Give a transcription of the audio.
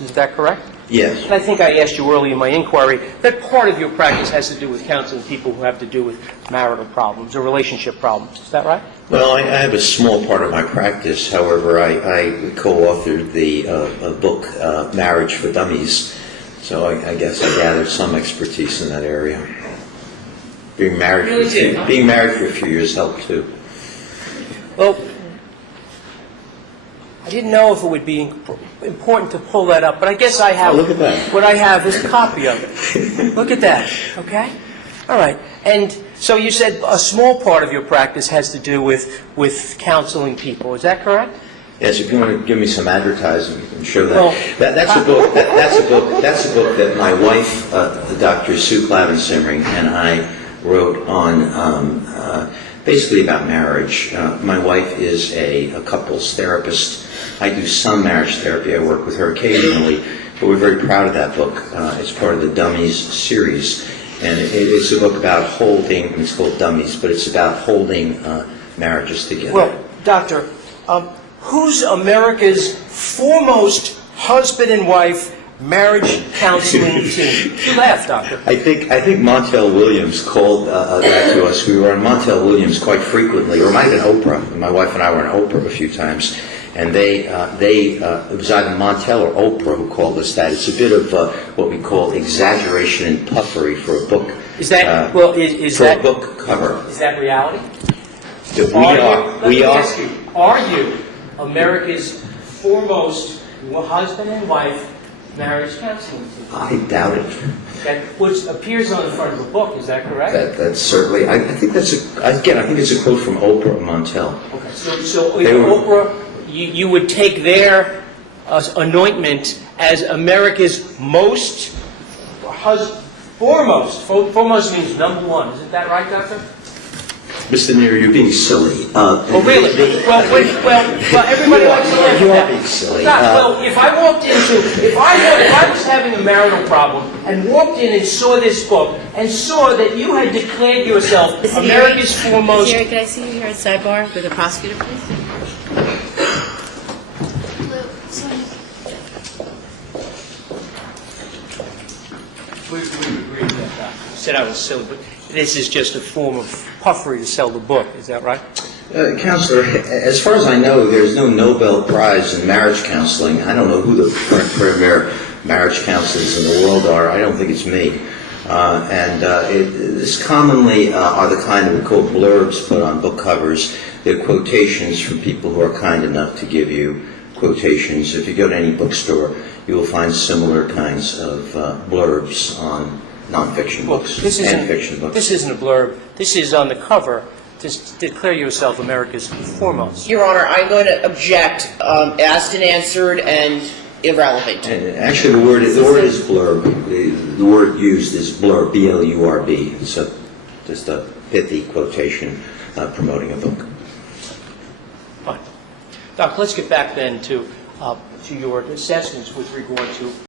Is that correct? Yes. And I think I asked you earlier in my inquiry that part of your practice has to do with counseling people who have to do with marital problems or relationship problems. Is that right? Well, I have a small part of my practice. However, I co-authored the book, Marriage for Dummies. So I guess I gathered some expertise in that area. Being married for a few years helped too. Well, I didn't know if it would be important to pull that up, but I guess I have. Oh, look at that. What I have is a copy of it. Look at that. Okay? All right. And so you said a small part of your practice has to do with counseling people. Is that correct? Yes, if you want to give me some advertising, you can show that. Well, That's a book. That's a book that my wife, Dr. Sue Clavin Simring, and I wrote on basically about marriage. My wife is a couples therapist. I do some marriage therapy. I work with her occasionally, but we're very proud of that book. It's part of the Dummies series, and it's a book about holding. It's called Dummies, but it's about holding marriages together. Well, Doctor, who's America's foremost husband and wife marriage counseling team? You laugh, Doctor. I think Montel Williams called that to us. We were on Montel Williams quite frequently, or it might have been Oprah. My wife and I were on Oprah a few times, and it was either Montel or Oprah who called us that. It's a bit of what we call exaggeration and puffery for a book. Is that is for that a book cover? Is that reality? We are. Are you America's foremost husband and wife marriage counseling team? I doubt it. Okay, which appears on the front of the book. Is that correct? That's certainly. I think that's I think it's a quote from Oprah or Montel. Okay, so Oprah, you would take their anointment as America's foremost. Foremost means number one. Isn't that right, Doctor? Mr. Neer, you're being silly. Oh, really? Well, everybody likes to laugh at that. You are being silly. Well, if I was having a marital problem and walked in and saw this book and saw that you had declared yourself America's foremost... Ms. Erie, can I see you here at sidebar with the prosecutor, please? We agree with that, Doctor. You said I was silly, but this is just a form of puffery to sell the book. Is that right? Counselor, as far as I know, there's no Nobel Prize in marriage counseling. I don't know who the premier marriage counselors in the world are. I don't think it's me. This commonly are the kind that we call blurbs put on book covers. They're quotations from people who are kind enough to give you quotations. If you go to any bookstore, you will find similar kinds of blurbs on nonfiction books and fiction books. This isn't a blurb. This is on the cover. Just declare yourself America's foremost. Your Honor, I'm going to object, asked and answered, and irrelevant. And actually, the word is blurb. The word used is blurb, B-L-U-R-B. It's just a pithy quotation promoting a book. Fine. Doc, let's get back then to your assessments with regard to